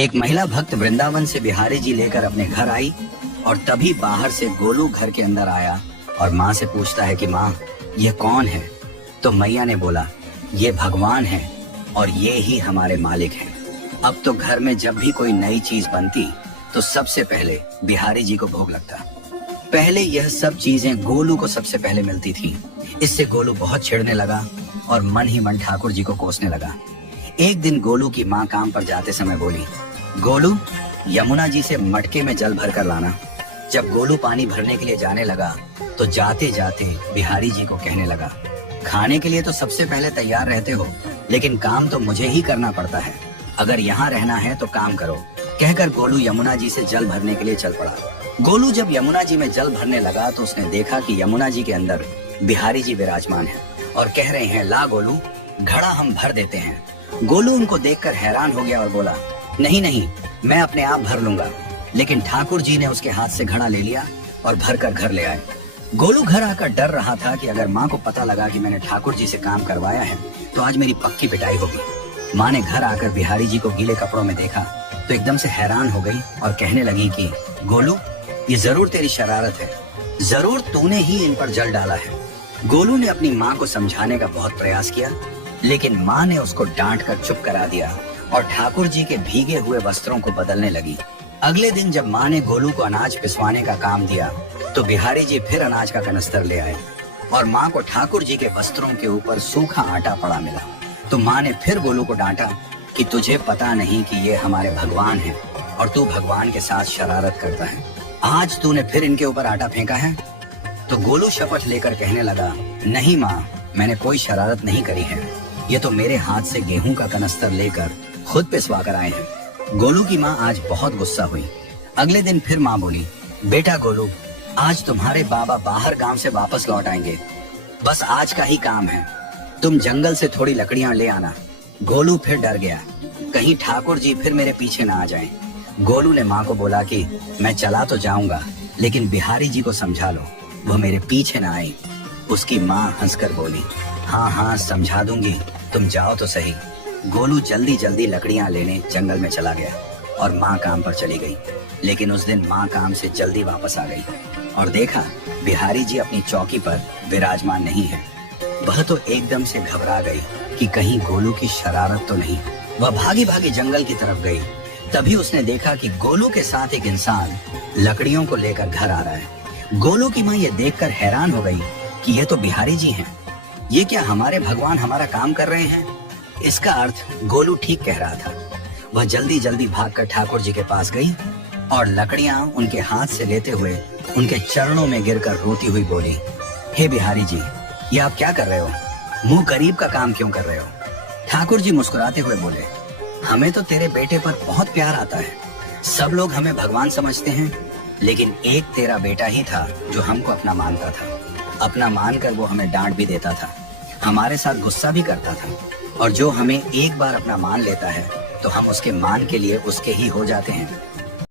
एक महिला भक्त वृंदावन से बिहारी जी लेकर अपने घर आई और तभी बाहर से गोलू घर के अंदर आया और माँ से पूछता है कि माँ ये कौन है। तो मैया ने बोला ये भगवान है और ये ही हमारे मालिक हैं। अब तो घर में जब भी कोई नई चीज बनती तो सबसे पहले बिहारी जी को भोग लगता। पहले यह सब चीजें गोलू को सबसे पहले मिलती थी। इससे गोलू बहुत चिढ़ने लगा और मन ही मन ठाकुर जी को कोसने लगा। एक दिन गोलू की माँ काम पर जाते समय बोली, गोलू यमुना जी से मटके में जल भर कर लाना। जब गोलू पानी भरने के लिए जाने लगा तो जाते जाते बिहारी जी को कहने लगा, खाने के लिए तो सबसे पहले तैयार रहते हो, लेकिन काम तो मुझे ही करना पड़ता है। अगर यहाँ रहना है तो काम करो। कहकर गोलू यमुना जी से जल भरने के लिए चल पड़ा। गोलू जब यमुना जी में जल भरने लगा तो उसने देखा कि यमुना जी के अंदर बिहारी जी विराजमान है और कह रहे हैं, ला गोलू घड़ा हम भर देते हैं। गोलू उनको देखकर हैरान हो गया और बोला, नहीं नहीं, मैं अपने आप भर लूंगा। लेकिन ठाकुर जी ने उसके हाथ से घड़ा ले लिया और भर कर घर ले आए। गोलू घर आकर डर रहा था कि अगर माँ को पता लगा कि मैंने ठाकुर जी से काम करवाया है तो आज मेरी पक्की पिटाई होगी। माँ ने घर आकर बिहारी जी को गीले कपड़ों में देखा तो एकदम से हैरान हो गई और कहने लगी कि गोलू ये जरूर तेरी शरारत है, जरूर तूने ही इन पर जल डाला है। गोलू ने अपनी माँ को समझाने का बहुत प्रयास किया, लेकिन माँ ने उसको डांट कर चुप करा दिया और ठाकुर जी के भीगे हुए वस्त्रों को बदलने लगी। अगले दिन जब माँ ने गोलू को अनाज पिसवाने का काम दिया तो बिहारी जी फिर अनाज का कनस्तर ले आए और माँ को ठाकुर जी के वस्त्रों के ऊपर सूखा आटा पड़ा मिला। तो माँ ने फिर गोलू को डांटा कि तुझे पता नहीं कि ये हमारे भगवान हैं और तू भगवान के साथ शरारत करता है। आज तूने फिर इनके ऊपर आटा फेंका है। तो गोलू शपथ लेकर कहने लगा, नहीं माँ, मैंने कोई शरारत नहीं करी है। ये तो मेरे हाथ से गेहूं का कनस्तर लेकर खुद पिसवा कर आए हैं। गोलू की माँ आज बहुत गुस्सा हुई। अगले दिन फिर माँ बोली, बेटा गोलू, आज तुम्हारे बाबा बाहर गांव से वापस लौट आएंगे। बस आज का ही काम है, तुम जंगल से थोड़ी लकड़ियां ले आना। गोलू फिर डर गया, कहीं ठाकुर जी फिर मेरे पीछे ना आ जाएं। गोलू ने माँ को बोला कि मैं चला तो जाऊंगा, लेकिन बिहारी जी को समझा लो, वो मेरे पीछे ना आए। उसकी माँ हंसकर बोली, हाँ हाँ समझा दूंगी, तुम जाओ तो सही। गोलू जल्दी जल्दी लकड़ियां लेने जंगल में चला गया और माँ काम पर चली गई। लेकिन उस दिन माँ काम से जल्दी वापस आ गई और देखा बिहारी जी अपनी चौकी पर विराजमान नहीं है। वह तो एकदम से घबरा गई कि कहीं गोलू की शरारत तो नहीं। वह भागी भागी जंगल की तरफ गई। तभी उसने देखा कि गोलू के साथ एक इंसान लकड़ियों को लेकर घर आ रहा है। गोलू की माँ ये देखकर हैरान हो गई कि ये तो बिहारी जी हैं। ये क्या हमारे भगवान हमारा काम कर रहे हैं? इसका अर्थ गोलू ठीक कह रहा था। वह जल्दी जल्दी भागकर ठाकुर जी के पास गई और लकड़ियां उनके हाथ से लेते हुए उनके चरणों में गिरकर रोती हुई बोली, हे बिहारी जी, ये आप क्या कर रहे हो? मुंह करीब का काम क्यों कर रहे हो? ठाकुर जी मुस्कुराते हुए बोले, हमें तो तेरे बेटे पर बहुत प्यार आता है। सब लोग हमें भगवान समझते हैं, लेकिन एक तेरा बेटा ही था जो हमको अपना मानता था। अपना मानकर वो हमें डांट भी देता था, हमारे साथ गुस्सा भी करता था, और जो हमें एक बार अपना मान लेता है तो हम उसके मान के लिए उसके ही हो जाते हैं।